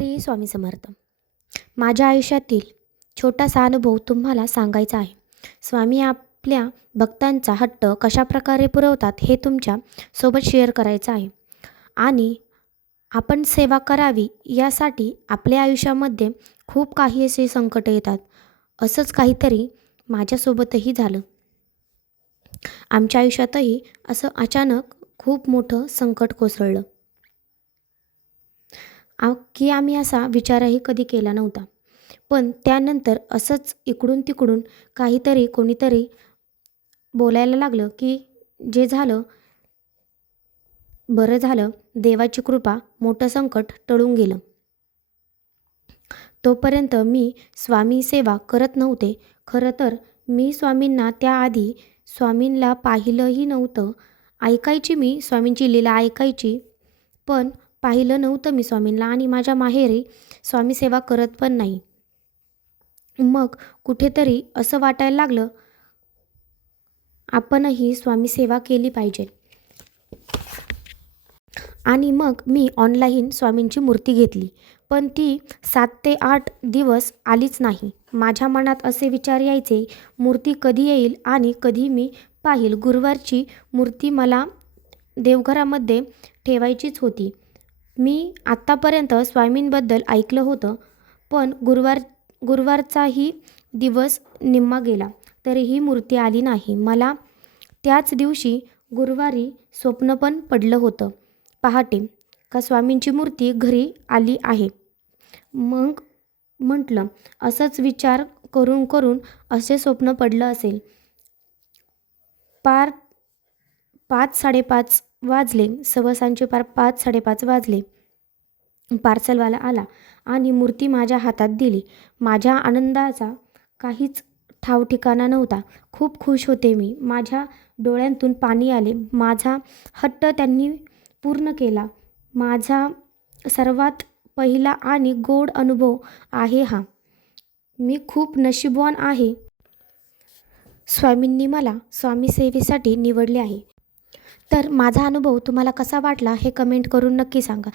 श्री स्वामी समर्थ. माझ्या आयुष्यातील छोटासा अनुभव तुम्हाला सांगायचा आहे. स्वामी आपल्या भक्तांचा हट्ट कशाप्रकारे पुरवतात हे तुमच्या सोबत शेअर करायचं आहे. आणि आपण सेवा करावी यासाठी आपल्या आयुष्यामध्ये खूप काही असे संकट येतात. असंच काहीतरी माझ्यासोबतही झालं. आमच्या आयुष्यातही असं अचानक खूप मोठं संकट कोसळलं की आम्ही असा विचारही कधी केला नव्हता. पण त्यानंतर असंच इकडून तिकडून काहीतरी कोणीतरी बोलायला लागलं की जे झालं बरं झालं, देवाची कृपा, मोठं संकट टळून गेलं. तोपर्यंत मी स्वामी सेवा करत नव्हते. खरं तर मी स्वामींना त्याआधी स्वामींना पाहिलंही नव्हतं. ऐकायची मी स्वामींची लीला ऐकायची, पण पाहिलं नव्हतं मी स्वामींना आणि माझ्या माहेरी स्वामी सेवा करत पण नाही. मग कुठेतरी असं वाटायला लागलं आपणही स्वामी सेवा केली पाहिजे. आणि मग मी ऑनलाईन स्वामींची मूर्ती घेतली, पण ती 7 ते 8 दिवस आलीच नाही. माझ्या मनात असे विचार यायचे, मूर्ती कधी येईल आणि कधी मी पाहील. गुरुवारची मूर्ती मला देवघरामध्ये ठेवायचीच होती. मी आत्तापर्यंत स्वामींबद्दल ऐकलं होतं, पण गुरुवारचाही दिवस निम्मा गेला तरीही मूर्ती आली नाही. मला त्याच दिवशी गुरुवारी स्वप्न पण पडलं होतं पहाटे का स्वामींची मूर्ती घरी आली आहे. मग म्हटलं असंच विचार करून करून असे स्वप्न पडलं असेल. पार 5-5:30 वाजले. सवसांचे पार 5-5:30 वाजले. पार्सलवाला आला आणि मूर्ती माझ्या हातात दिली. माझ्या आनंदाचा काहीच ठाव ठिकाणा नव्हता. खूप खुश होते मी. माझ्या डोळ्यांतून पाणी आले. माझा हट्ट त्यांनी पूर्ण केला. माझा सर्वात पहिला आणि गोड अनुभव आहे हा. मी खूप नशीबवान आहे. स्वामींनी मला स्वामी सेवेसाठी निवडले आहे. तर माझा अनुभव तुम्हाला कसा वाटला हे कमेंट करून नक्की सांगा.